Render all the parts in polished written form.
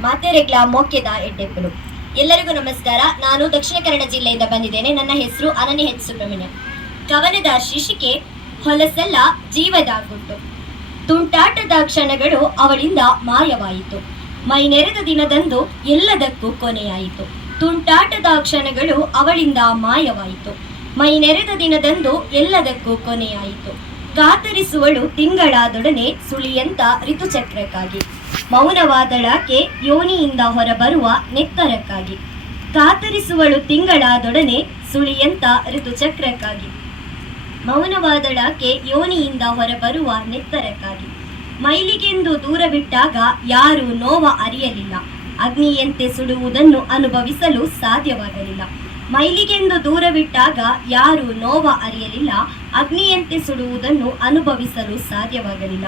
ಮಾತೆರೆಗ್ಲ ಮೋಕ್ಯದ ಎಡ್ಡೆಪ್ಪಲು. ಎಲ್ಲರಿಗೂ ನಮಸ್ಕಾರ. ನಾನು ದಕ್ಷಿಣ ಕನ್ನಡ ಜಿಲ್ಲೆಯಿಂದ ಬಂದಿದ್ದೇನೆ. ನನ್ನ ಹೆಸರು ಅನನ್ಯ ಹೆಚ್ ಸುಬ್ರಹ್ಮಣ್ಯ. ಕವನದ ಶೀರ್ಷಿಕೆ ಹೊಲಸೆಲ್ಲ ಜೀವದ ಗುಟ್ಟು. ತುಂಟಾಟದ ಕ್ಷಣಗಳು ಅವಳಿಂದ ಮಾಯವಾಯಿತು. ಮೈ ನೆರೆದ ದಿನದಂದು ಎಲ್ಲದಕ್ಕೂ ಕೊನೆಯಾಯಿತು. ತುಂಟಾಟದ ಕ್ಷಣಗಳು ಅವಳಿಂದ ಮಾಯವಾಯಿತು. ಮೈ ನೆರೆದ ದಿನದಂದು ಎಲ್ಲದಕ್ಕೂ ಕೊನೆಯಾಯಿತು. ಕಾತರಿಸುವಳು ತಿಂಗಳಾದೊಡನೆ ಸುಳಿಯಂತ ಋತುಚಕ್ರಕ್ಕಾಗಿ. ಮೌನವಾದಳಾಕೆ ಯೋನಿಯಿಂದ ಹೊರಬರುವ ನೆತ್ತರಕ್ಕಾಗಿ. ಕಾತರಿಸುವಳು ತಿಂಗಳಾದೊಡನೆ ಸುಳಿಯಂತ ಋತುಚಕ್ರಕ್ಕಾಗಿ. ಮೌನವಾದಳಾಕೆ ಯೋನಿಯಿಂದ ಹೊರಬರುವ ನೆತ್ತರಕ್ಕಾಗಿ. ಮೈಲಿಗೆಂದು ದೂರ ಬಿಟ್ಟಾಗ ಯಾರೂ ನೋವ ಅರಿಯಲಿಲ್ಲ. ಅಗ್ನಿಯಂತೆ ಸುಡುವುದನ್ನು ಅನುಭವಿಸಲು ಸಾಧ್ಯವಾಗಲಿಲ್ಲ. ಮೈಲಿಗೆಂದು ದೂರ ಬಿಟ್ಟಾಗ ಯಾರೂ ನೋವ ಅರಿಯಲಿಲ್ಲ. ಅಗ್ನಿಯಂತೆ ಸುಡುವುದನ್ನು ಅನುಭವಿಸಲು ಸಾಧ್ಯವಾಗಲಿಲ್ಲ.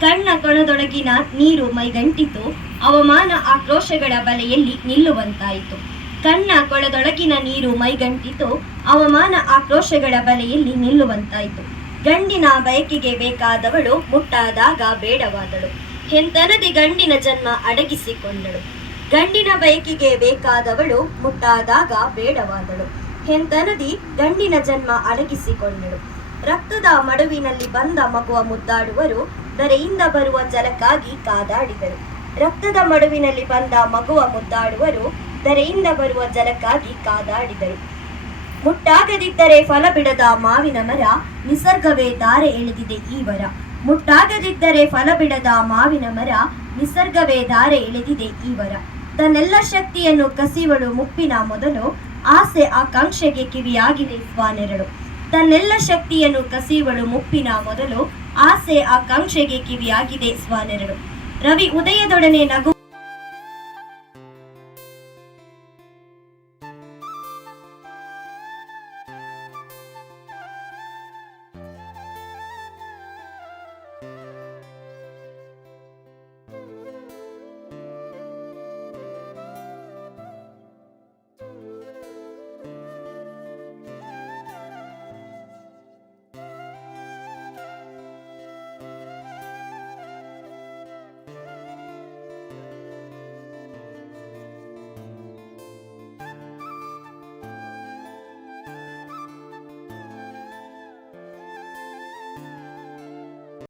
ಕಣ್ಣ ಕೊಣದೊಳಗಿನ ನೀರು ಮೈಗಂಟಿತು. ಅವಮಾನ ಆಕ್ರೋಶಗಳ ಬಲೆಯಲ್ಲಿ ನಿಲ್ಲುವಂತಾಯಿತು. ಕಣ್ಣ ಕೊಳದೊಳಗಿನ ನೀರು ಮೈಗಂಟಿತು. ಅವಮಾನ ಆಕ್ರೋಶಗಳ ಬಲೆಯಲ್ಲಿ ನಿಲ್ಲುವಂತಾಯಿತು. ಗಂಡಿನ ಬಯಕೆಗೆ ಬೇಕಾದವಳು ಮುಟ್ಟಾದಾಗ ಬೇಡವಾದಳು. ಹೆಂತನದಿ ಗಂಡಿನ ಜನ್ಮ ಅಡಗಿಸಿಕೊಂಡಳು. ಗಂಡಿನ ಬಯಕೆಗೆ ಬೇಕಾದವಳು ಮುಟ್ಟಾದಾಗ ಬೇಡವಾದಳು. ಹೆಂತನದಿ ಗಂಡಿನ ಜನ್ಮ ಅಡಗಿಸಿಕೊಂಡಳು. ರಕ್ತದ ಮಡುವಿನಲ್ಲಿ ಬಂದ ಮಗುವ ಮುದ್ದಾಡುವರು ಧರೆಯಿಂದ ಬರುವ ಜಲಕ್ಕಾಗಿ ಕಾದಾಡಿದರು. ರಕ್ತದ ಮಡುವಿನಲ್ಲಿ ಬಂದ ಮಗುವ ಮುದ್ದಾಡುವರು ಧರೆಯಿಂದ ಬರುವ ಜಲಕ್ಕಾಗಿ ಕಾದಾಡಿದರು. ಮುಟ್ಟಾಗದಿದ್ದರೆ ಫಲ ಬಿಡದ ಮಾವಿನ ಮರ ನಿಸರ್ಗವೇ ದಾರೆ ಎಳೆದಿದೆ ಈ ವರ. ಮುಟ್ಟಾಗದಿದ್ದರೆ ಫಲ ಬಿಡದ ಮಾವಿನ ಮರ ನಿಸರ್ಗವೇ ದಾರೆ ಎಳೆದಿದೆ ಈ ವರ. ತನ್ನೆಲ್ಲ ಶಕ್ತಿಯನ್ನು ಕಸಿವಳು ಮುಪ್ಪಿನ ಮೊದಲು. ಆಸೆ ಆಕಾಂಕ್ಷೆಗೆ ಕಿವಿಯಾಗಿದೆ ಸ್ವಾನೆರಳು. ತನ್ನೆಲ್ಲ ಶಕ್ತಿಯನ್ನು ಕಸಿವಳು ಮುಪ್ಪಿನ ಮೊದಲು. ಆಸೆ ಆಕಾಂಕ್ಷೆಗೆ ಕಿವಿಯಾಗಿದೆ ಸ್ವಾನೆರಳು. ರವಿ ಉದಯದೊಡನೆ ನಗು